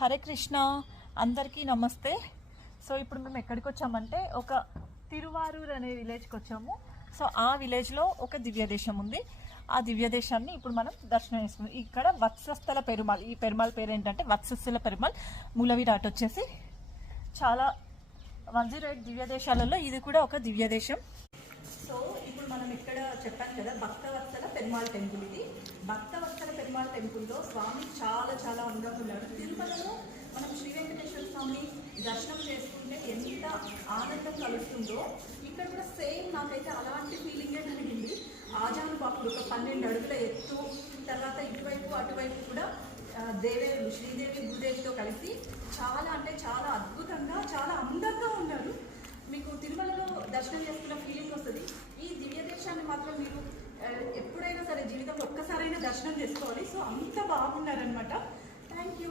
హరే కృష్ణ, అందరికీ నమస్తే. సో ఇప్పుడు మేము ఎక్కడికి వచ్చామంటే ఒక తిరువారూర్ అనే విలేజ్కి వచ్చాము. సో ఆ విలేజ్లో ఒక దివ్యదేశం ఉంది. ఆ దివ్యదేశాన్ని ఇప్పుడు మనం దర్శనం చేసుకున్నాం. ఇక్కడ వత్సస్థల పెరుమాళ్, ఈ పెరుమాళ్ పేరు ఏంటంటే వత్సస్థల పెరుమాళ్. మూలవిరాట్ వచ్చేసి చాలా 108 దివ్యదేశాలలో ఇది కూడా ఒక దివ్యదేశం. సో ఇప్పుడు మనం ఇక్కడ చెప్పాను కదా, భక్తవత్సల పెరుమాళ్ టెంపుల్. ఇది భక్తవత్సల పెరుమాళ్ టెంపుల్లో స్వామి చాలా చాలా అందంగా ఉన్నాడు. తిరుమలలో మనం శ్రీ వెంకటేశ్వర స్వామి దర్శనం చేసుకుంటే ఎంత ఆనందం కలుగుతుందో ఇక్కడ కూడా సేమ్ నాకైతే అలాంటి ఫీలింగే కలిగింది. ఆజానుబాపుడు ఒక 12 అడుగుల ఎత్తు, తర్వాత ఇటువైపు అటువైపు కూడా దేవేరులు శ్రీదేవి భూదేవితో కలిసి చాలా అంటే చాలా అద్భుతంగా చాలా అందంగా ఉన్నారు. మీకు తిరుమలలో దర్శనం చేసుకున్న ఫీలింగ్ వస్తుంది. ఈ దివ్య దేశాన్ని మాత్రం మీరు ఎప్పుడైనా సరే జీవితంలో ఒక్కసారైనా దర్శనం చేసుకోవాలి. సో అంత బాగున్నారనమాట. Thank you.